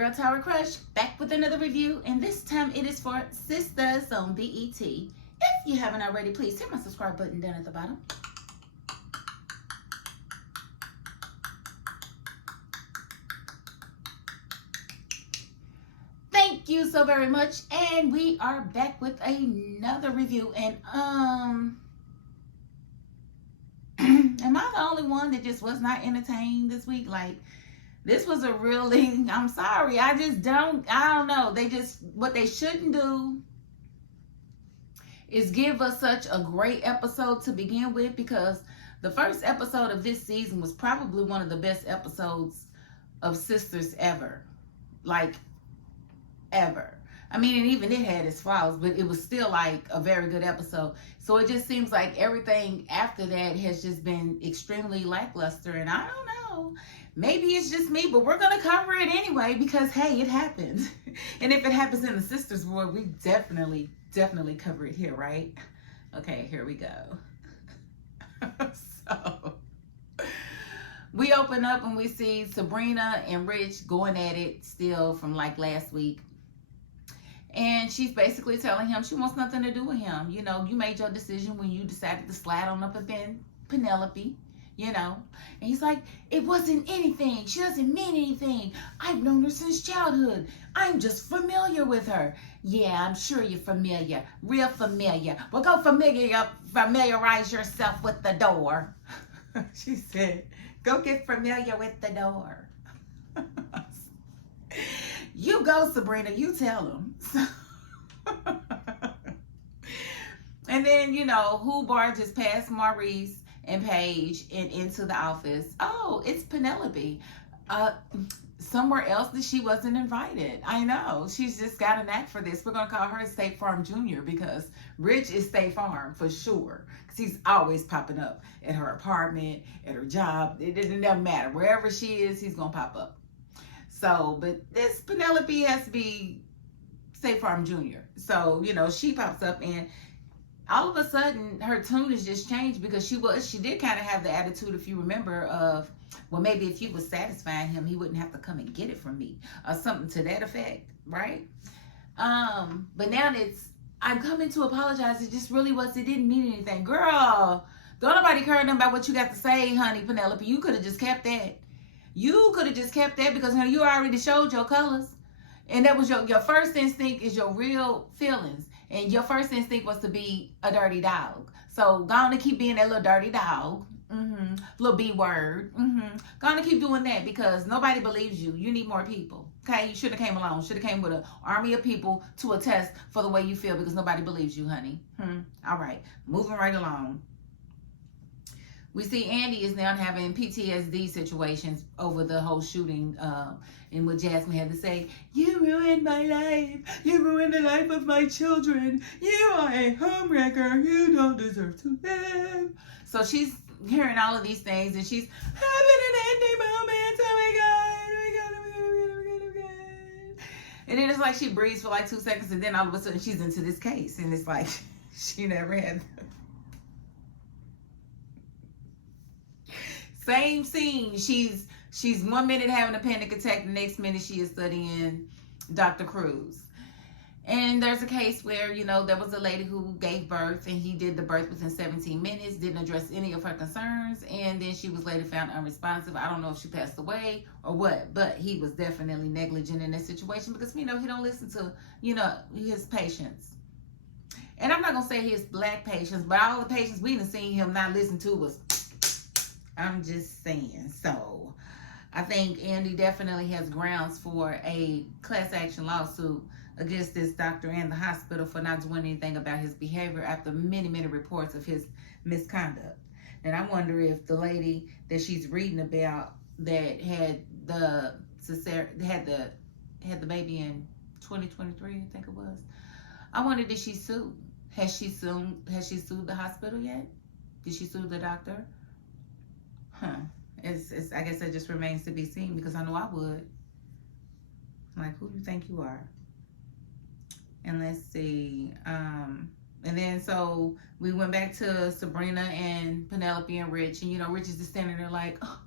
girl Tower Crush, back with another review, and this time it is for Sistas on BET. If you haven't already, please hit my subscribe button down at the bottom. Thank you so very much, and we are back with another review. And am I the only one that just was not entertained this week? Like, this was a really, I'm sorry, I don't know. What they shouldn't do is give us such a great episode to begin with, because the first episode of this season was probably one of the best episodes of Sisters ever. Like, ever. I mean, and even it had its flaws, but it was still like a very good episode. So it just seems like everything after that has just been extremely lackluster, and I don't know. Maybe it's just me, but we're going to cover it anyway because, hey, it happened. And if it happens in the Sisters world, we definitely cover it here, right? Okay, here we go. So, we open up and we see Sabrina and Rich going at it still from like last week. And she's basically telling him she wants nothing to do with him. You know, you made your decision when you decided to slide on up and Penelope, you know. And he's like, it wasn't anything. She doesn't mean anything. I've known her since childhood. I'm just familiar with her. Yeah, I'm sure you're familiar. Real familiar. Well, go familiarize yourself with the door. She said, go get familiar with the door. You go, Sabrina. You tell him. And then, you know, who barges past Maurice and Paige and into the office? Oh, it's Penelope. Somewhere else that she wasn't invited. I know. She's just got a knack for this. We're going to call her State Farm Jr. because Rich is State Farm for sure. Because he's always popping up at her apartment, at her job. It doesn't matter. Wherever she is, he's going to pop up. So, but this Penelope has to be State Farm Jr. So, you know, she pops up and all of a sudden her tune has just changed because she did kind of have the attitude, if you remember, of, well, maybe if you was satisfying him, he wouldn't have to come and get it from me or something to that effect, right? But now it's, I'm coming to apologize. It just really it didn't mean anything. Girl, don't nobody care nothing about what you got to say, honey, Penelope. You could have just kept that. You could have just kept that because, you know, you already showed your colors. And that was your first instinct is your real feelings. And your first instinct was to be a dirty dog. So go on and keep being that little dirty dog. Little B word. Go on and keep doing that because nobody believes you. You need more people. Okay? You should have came alone. Should have came with an army of people to attest for the way you feel because nobody believes you, honey. All right. Moving right along. We see Andy is now having PTSD situations over the whole shooting and what Jasmine had to say. You ruined my life. You ruined the life of my children. You are a homewrecker. You don't deserve to live. So she's hearing all of these things and she's having an ending moment. Oh my God. Oh my God. Oh my God. Oh my God. Oh my God. And then it's like she breathes for like 2 seconds and then all of a sudden she's into this case. And it's like she never had... Same scene. She's 1 minute having a panic attack, the next minute she is studying Dr. Cruz. And there's a case where, you know, there was a lady who gave birth and he did the birth within 17 minutes, didn't address any of her concerns, and then she was later found unresponsive. I don't know if she passed away or what, but he was definitely negligent in this situation because, you know, he don't listen to, you know, his patients. And I'm not going to say his black patients, but all the patients we done seen him not listen to was... I'm just saying. So I think Andy definitely has grounds for a class action lawsuit against this doctor and the hospital for not doing anything about his behavior after many reports of his misconduct. And I wonder if the lady that she's reading about that had the baby in 2023, I think it was. I wonder, did she sue? Has she sued the hospital yet? Did she sue the doctor? I guess that just remains to be seen because I know I would. Like, who do you think you are? And let's see. And then so we went back to Sabrina and Penelope and Rich. And, you know, Rich is just standing there like, oh,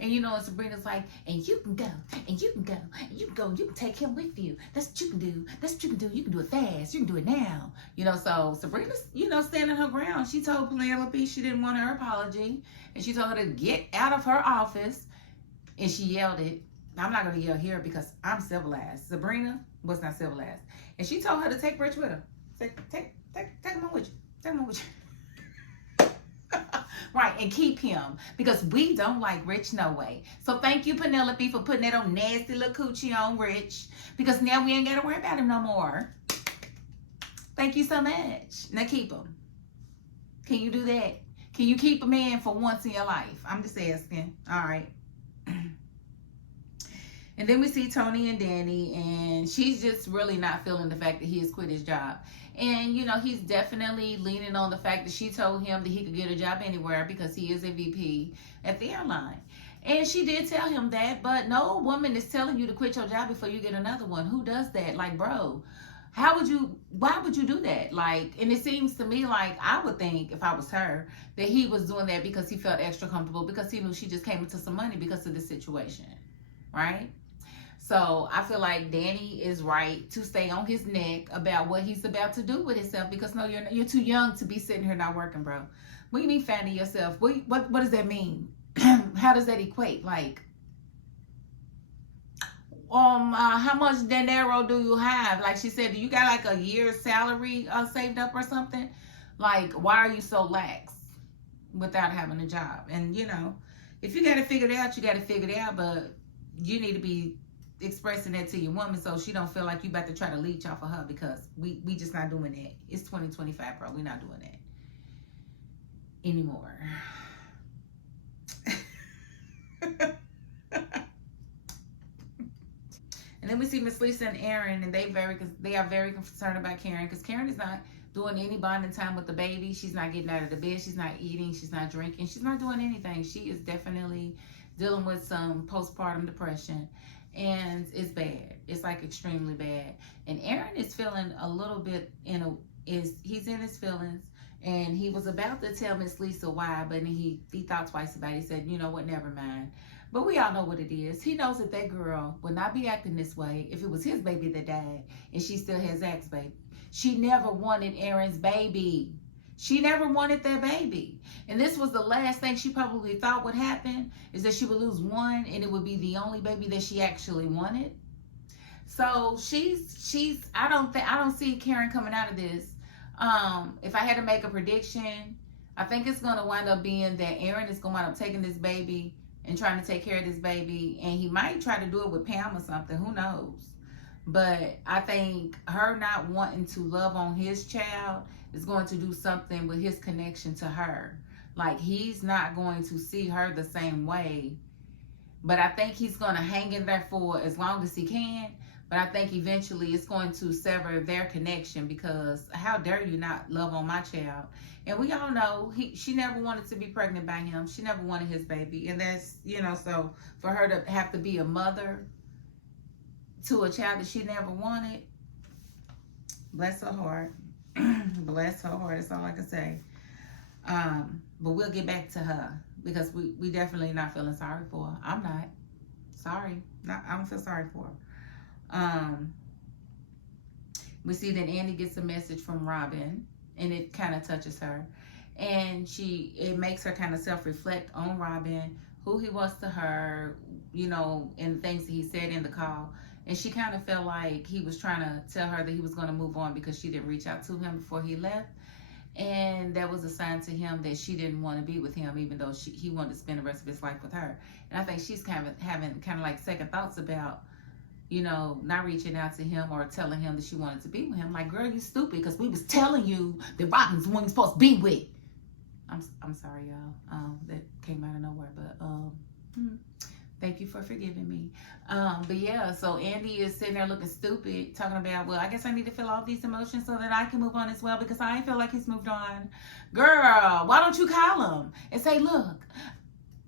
And you know, and Sabrina's like, and you can go, and you can go, and you can go, and you can take him with you. That's what you can do. That's what you can do. You can do it fast. You can do it now. You know, so Sabrina's, you know, standing her ground. She told Penelope she didn't want her apology. And she told her to get out of her office. And she yelled it. I'm not going to yell here because I'm civilized. Sabrina was not civilized. And she told her to take Rich with her. Take him on with you. Take him on with you. Right, and keep him, because we don't like Rich no way. So thank you, Penelope, for putting that on nasty little coochie on Rich, because now we ain't got to worry about him no more. Thank you so much. Now keep him. Can you do that? Can you keep a man for once in your life? I'm just asking. All right. And then we see Tony and Danny, and she's just really not feeling the fact that he has quit his job. And, you know, he's definitely leaning on the fact that she told him that he could get a job anywhere because he is a VP at the airline. And she did tell him that, but no woman is telling you to quit your job before you get another one. Who does that? Like, bro, why would you do that? Like, and it seems to me like I would think, if I was her, that he was doing that because he felt extra comfortable, because he knew she just came into some money because of the situation, right? So I feel like Danny is right to stay on his neck about what he's about to do with himself, because no, you're too young to be sitting here not working, bro. What do you mean finding yourself? What does that mean? How does that equate? Like, how much dinero do you have? Like she said, do you got like a year's salary saved up or something? Like, why are you so lax without having a job? And you know, if you got to figure it out, you got to figure it out, but you need to be expressing that to your woman so she don't feel like you about to try to leech off of her, because we just not doing that. It's 2025, bro. We're not doing that anymore. And then we see Miss Lisa and Aaron, and they are very concerned about Karen, because Karen is not doing any bonding time with the baby. She's not getting out of the bed. She's not eating. She's not drinking. She's not doing anything. She is definitely dealing with some postpartum depression. And it's bad. It's like extremely bad. And Aaron is feeling a little bit he's in his feelings, and he was about to tell Miss Lisa why, but then he thought twice about it. He said, you know what, never mind. But we all know what it is. He knows that girl would not be acting this way if it was his baby that died and she still has Zach's baby. She never wanted Aaron's baby. She never wanted that baby. And this was the last thing she probably thought would happen, is that she would lose one and it would be the only baby that she actually wanted. So I don't see Karen coming out of this. If I had to make a prediction, I think it's going to wind up being that Aaron is going to wind up taking this baby and trying to take care of this baby. And he might try to do it with Pam or something. Who knows? But I think her not wanting to love on his child is going to do something with his connection to her. Like, he's not going to see her the same way. But I think he's going to hang in there for as long as he can. But I think eventually it's going to sever their connection, because how dare you not love on my child? And we all know she never wanted to be pregnant by him. She never wanted his baby. And that's, you know, so for her to have to be a mother to a child that she never wanted, bless her heart. Bless her heart, that's all I can say. But we'll get back to her, because we definitely not feeling sorry for her. I'm not. Sorry. I don't feel sorry for her. We see that Andy gets a message from Robin, and it kind of touches her. And it makes her kind of self-reflect on Robin, who he was to her, you know, and things that he said in the call. And she kind of felt like he was trying to tell her that he was going to move on because she didn't reach out to him before he left. And that was a sign to him that she didn't want to be with him, even though he wanted to spend the rest of his life with her. And I think she's kind of having kind of like second thoughts about, you know, not reaching out to him or telling him that she wanted to be with him. Like, girl, you stupid, because we was telling you that Robin's the one you're supposed to be with. I'm sorry, y'all. That came out of nowhere, but thank you for forgiving me. But yeah, so Andy is sitting there looking stupid, talking about, well, I guess I need to feel all these emotions so that I can move on as well, because I feel like he's moved on. Girl, why don't you call him and say, look,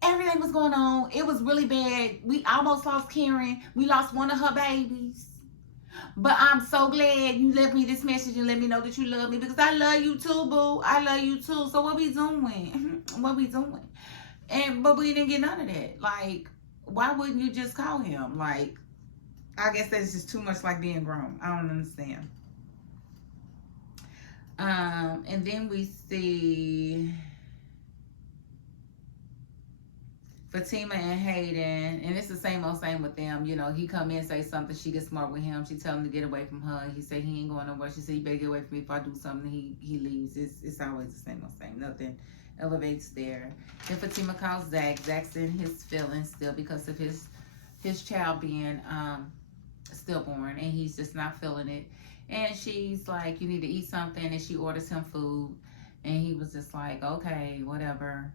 everything was going on. It was really bad. We almost lost Karen. We lost one of her babies. But I'm so glad you left me this message and let me know that you love me, because I love you too, boo. I love you too. So what we doing? What we doing? But we didn't get none of that. Like, why wouldn't you just call him? Like, I guess that's just too much like being grown. I don't understand. And then we see Fatima and Hayden, and it's the same old same with them. You know, he come in, say something, she gets smart with him. She tell him to get away from her. He say he ain't going nowhere. She said, you better get away from me. If I do something, he leaves. It's always the same old same. Nothing elevates there. Then Fatima calls Zach. Zach's in his feelings still because of his child being stillborn, and he's just not feeling it. And she's like, you need to eat something, and she orders him food, and he was just like, okay, whatever.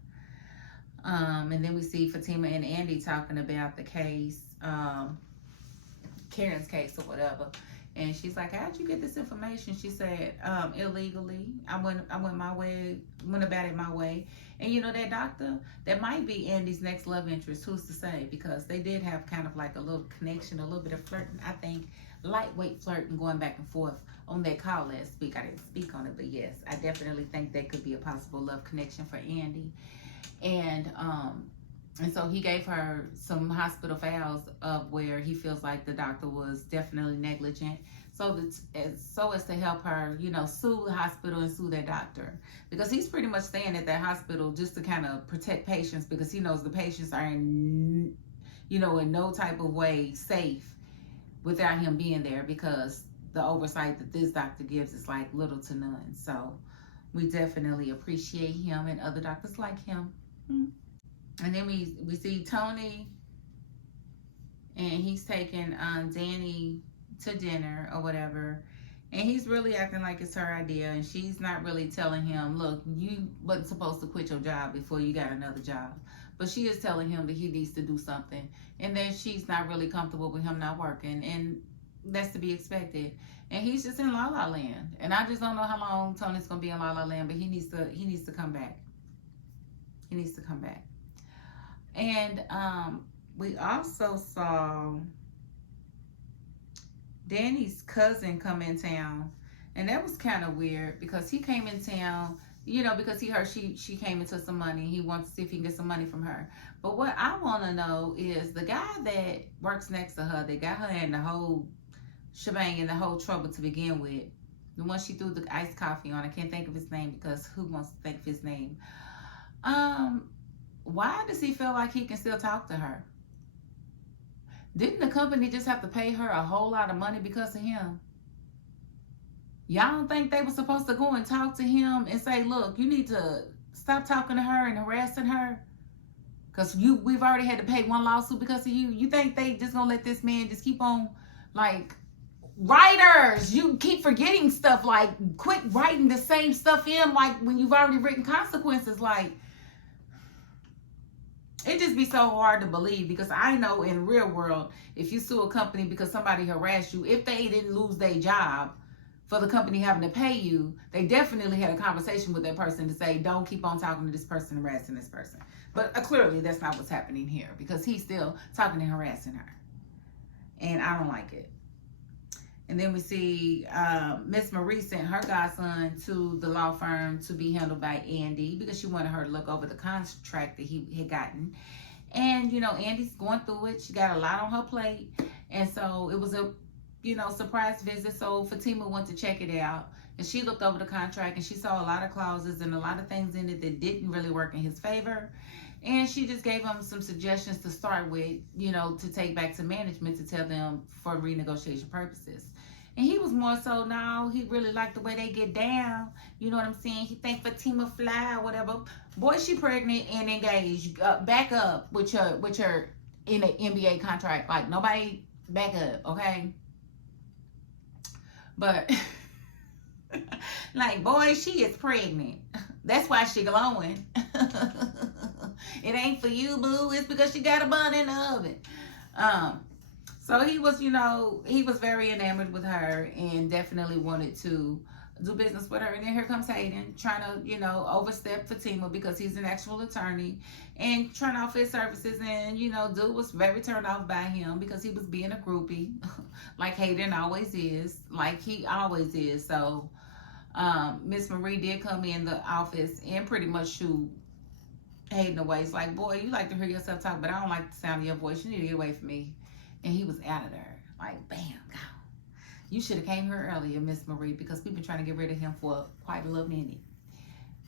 And then we see Fatima and Andy talking about the case, Karen's case or whatever. And she's like, how'd you get this information? She said, illegally. I went about it my way. And you know, that doctor, that might be Andy's next love interest. Who's to say? Because they did have kind of like a little connection, a little bit of flirting. I think lightweight flirting going back and forth on that call last week. I didn't speak on it, but yes, I definitely think that could be a possible love connection for Andy. And so he gave her some hospital files of where he feels like the doctor was definitely negligent. So as to help her, you know, sue the hospital and sue that doctor. Because he's pretty much staying at that hospital just to kind of protect patients, because he knows the patients are in no type of way safe without him being there, because the oversight that this doctor gives is like little to none. So we definitely appreciate him and other doctors like him. And then we see Tony, and he's taking Danny to dinner or whatever, and he's really acting like it's her idea, and she's not really telling him, look, you wasn't supposed to quit your job before you got another job. But she is telling him that he needs to do something, and then she's not really comfortable with him not working, and that's to be expected. And he's just in La La Land, and I just don't know how long Tony's gonna be in La La Land, but he needs to come back. He needs to come back. And we also saw Danny's cousin come in town, and that was kind of weird because he came in town, you know, because he heard she came into some money. He wants to see if he can get some money from her. But what I want to know is the guy that works next to her, that got her in the whole shebang and the whole trouble to begin with, the one she threw the iced coffee on. I can't think of his name because who wants to think of his name? Why does he feel like he can still talk to her? Didn't the company just have to pay her a whole lot of money because of him? Y'all don't think they were supposed to go and talk to him and say, look, you need to stop talking to her and harassing her? Because we've already had to pay one lawsuit because of you. You think they just gonna let this man just keep on, like, writers, you keep forgetting stuff, like, quit writing the same stuff in, like, when you've already written consequences, like, it just be so hard to believe, because I know in the real world, if you sue a company because somebody harassed you, if they didn't lose their job for the company having to pay you, they definitely had a conversation with that person to say, don't keep on talking to this person, harassing this person. But clearly that's not what's happening here, because he's still talking and harassing her. And I don't like it. And then we see Miss Marie sent her godson to the law firm to be handled by Andy, because she wanted her to look over the contract that he had gotten. And, you know, Andy's going through it. She got a lot on her plate. And so it was a, you know, surprise visit. So Fatima went to check it out. And she looked over the contract, and she saw a lot of clauses and a lot of things in it that didn't really work in his favor. And she just gave him some suggestions to start with, you know, to take back to management to tell them for renegotiation purposes. And he was more so, no, he really liked the way they get down. You know what I'm saying? He think Fatima fly or whatever. Boy, she pregnant and engaged. Back up with your in an NBA contract. Like, nobody back up, okay? But, like, boy, she is pregnant. That's why she glowing. It ain't for you, boo. It's because she got a bun in the oven. So he was, you know, he was very enamored with her and definitely wanted to do business with her. And then here comes Hayden trying to, you know, overstep Fatima because he's an actual attorney and trying to offer his services. And, you know, dude was very turned off by him because he was being a groupie like Hayden always is, like he always is. So Miss Marie did come in the office and pretty much shoot hating away. It's like, boy, you like to hear yourself talk, but I don't like the sound of your voice. You need to get away from me. And he was out of there. Like, bam, go. You should have came here earlier, Miss Marie, because we've been trying to get rid of him for quite a little minute.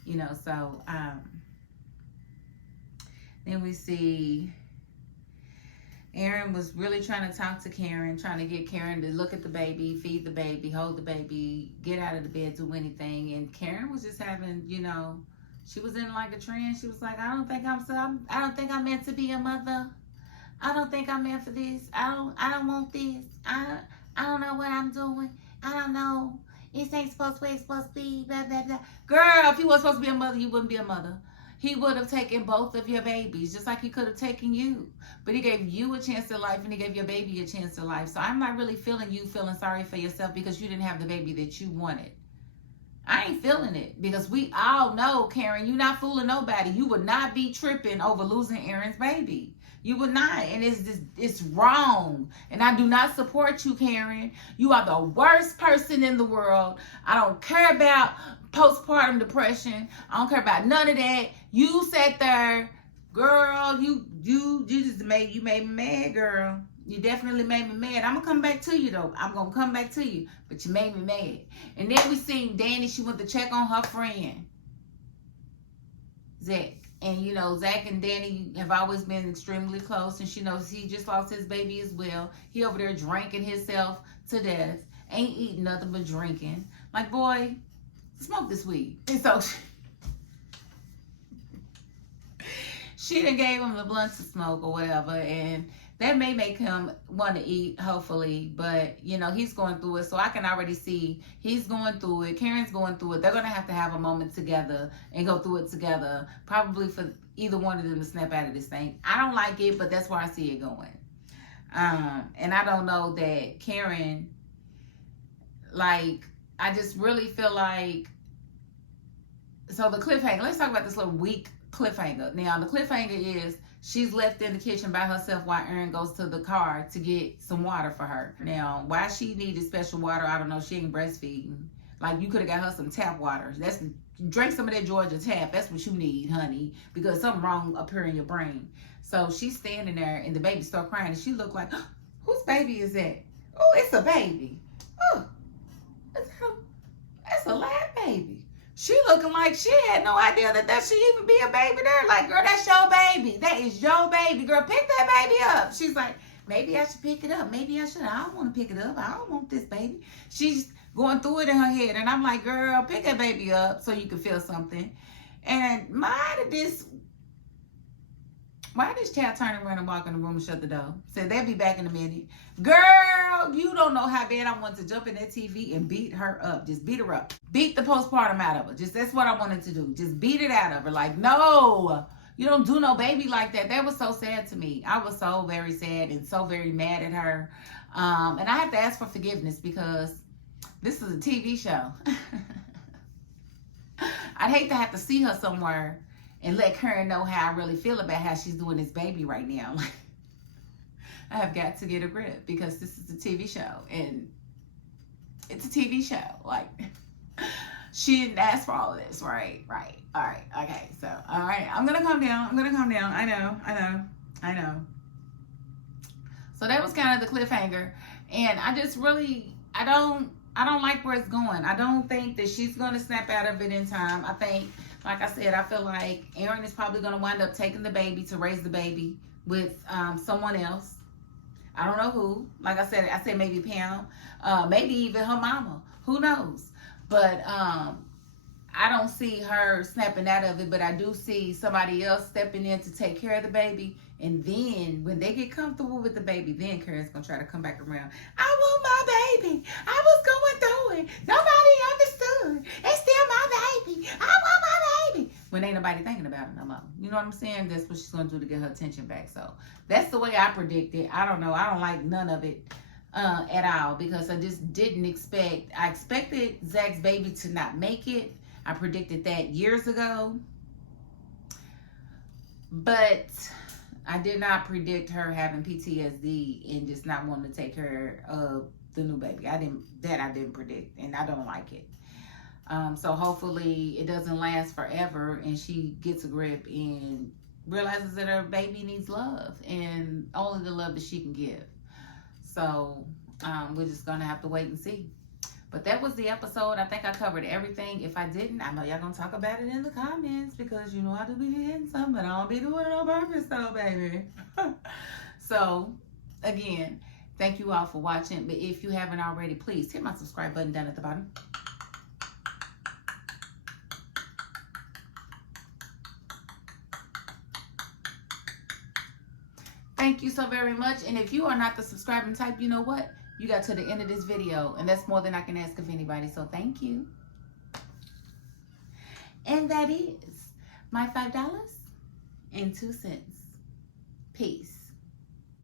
You know, so then we see Aaron was really trying to talk to Karen, trying to get Karen to look at the baby, feed the baby, hold the baby, get out of the bed, do anything. And Karen was just having, you know, she was in like a trance. She was like, I don't think I'm meant to be a mother. I don't think I'm meant for this. I don't want this. I don't know what I'm doing. I don't know. It ain't supposed to be, it's supposed to be, blah, blah, blah. Girl, if you were supposed to be a mother, you wouldn't be a mother. He would have taken both of your babies, just like he could have taken you. But he gave you a chance at life, and he gave your baby a chance at life. So I'm not really feeling you feeling sorry for yourself because you didn't have the baby that you wanted. I ain't feeling it, because we all know, Karen, you're not fooling nobody. You would not be tripping over losing Aaron's baby. You would not, and it's wrong. And I do not support you, Karen. You are the worst person in the world. I don't care about postpartum depression. I don't care about none of that. You sat there, girl. You made me mad, girl. You definitely made me mad. I'm gonna come back to you though. I'm gonna come back to you, but you made me mad. And then we seen Danny. She went to check on her friend Zach. And, you know, Zach and Danny have always been extremely close. And she knows he just lost his baby as well. He over there drinking himself to death. Ain't eating nothing but drinking. Like, boy, smoke this weed. And so she done gave him the blunt to smoke or whatever. And that may make him want to eat, hopefully. But, you know, he's going through it. So I can already see he's going through it. Karen's going through it. They're going to have a moment together and go through it together. Probably for either one of them to snap out of this thing. I don't like it, but that's where I see it going. And I don't know that Karen, like, I just really feel like, so the cliffhanger, let's talk about this little weak cliffhanger. Now, the cliffhanger is, she's left in the kitchen by herself while Aaron goes to the car to get some water for her. Now, why she needed special water, I don't know. She ain't breastfeeding. Like, you could have got her some tap water. Drink some of that Georgia tap. That's what you need, honey, because something wrong up here in your brain. So she's standing there, and the baby start crying, and she looked like, oh, whose baby is that? Oh, it's a baby. Oh, that's a live baby. She looking like she had no idea that should even be a baby there. Like, girl, that's your baby. That is your baby. Girl, pick that baby up. She's like, maybe I should pick it up. Maybe I should. I don't want to pick it up. I don't want this baby. She's going through it in her head. And I'm like, girl, pick that baby up so you can feel something. And why did this child turn around and walk in the room and shut the door? Said they'll be back in a minute. Girl, you don't know how bad I want to jump in that TV and beat her up. Just beat her up. Beat the postpartum out of her. Just that's what I wanted to do. Just beat it out of her. Like, no, you don't do no baby like that. That was so sad to me. I was so very sad and so very mad at her. And I have to ask for forgiveness because this is a TV show. I'd hate to have to see her somewhere and let Karen know how I really feel about how she's doing this baby right now. Like, I have got to get a grip because this is a TV show and it's a TV show. Like, she didn't ask for all of this, right? Right. All right. Okay. So, all right. I'm going to calm down. I know. So that was kind of the cliffhanger. And I just really, I don't like where it's going. I don't think that she's going to snap out of it in time. I think, like I said, I feel like Aaron is probably going to wind up taking the baby to raise the baby with someone else. I don't know who. Like I said maybe Pam, maybe even her mama. Who knows? But I don't see her snapping out of it, but I do see somebody else stepping in to take care of the baby. And then when they get comfortable with the baby, then Karen's going to try to come back around. I want my baby. I was going through it. Nobody understood. It's still my baby. I want my baby. When ain't nobody thinking about it no more. You know what I'm saying? That's what she's going to do to get her attention back. So that's the way I predict it. I don't know. I don't like none of it at all because I just didn't expect. I expected Zach's baby to not make it. I predicted that years ago. But I did not predict her having PTSD and just not wanting to take care of the new baby. I didn't predict, and I don't like it. So hopefully it doesn't last forever and she gets a grip and realizes that her baby needs love and only the love that she can give. So we're just gonna have to wait and see. But that was the episode. I think I covered everything. If I didn't, I know y'all gonna talk about it in the comments because you know I do be hitting something, but I don't be doing it on purpose though, baby. So again, thank you all for watching. But if you haven't already, please hit my subscribe button down at the bottom. Thank you so very much. And if you are not the subscribing type, you know what? You got to the end of this video, and that's more than I can ask of anybody. So thank you. And that is my $5.02. Peace.